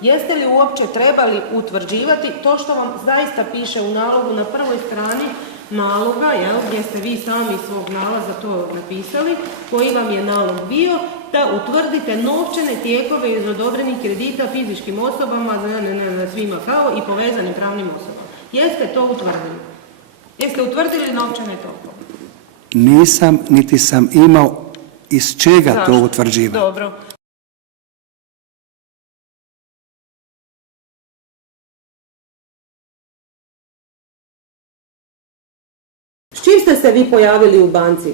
Jeste li uopće trebali utvrđivati to što vam zaista piše u nalogu na prvoj strani naloga, gdje ste vi sami svog nalaza to napisali, koji vam je nalog bio, da utvrdite novčane tijekove iz odobrenih kredita fizičkim osobama, svima kao i povezanim pravnim osobama. Jeste to utvrdili? Jeste utvrdili novčane tokove? Nisam, niti sam imao iz čega to utvrđivati. Dobro. S čim ste se vi pojavili u banci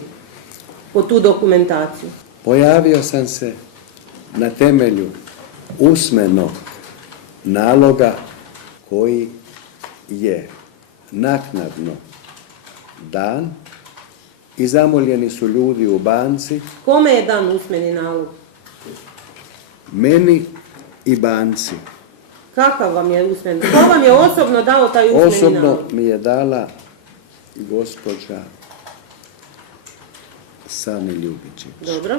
po tu dokumentaciju? Pojavio sam se na temelju usmenog naloga koji je naknadno dan i zamoljeni su ljudi u banci. Kome je dan usmeni nalog? Meni i banci. Kakav vam je usmeni? Ko vam je osobno dao taj usmeni nalog? Osobno mi je dala gospođa Sani Ljubičić. Dobro.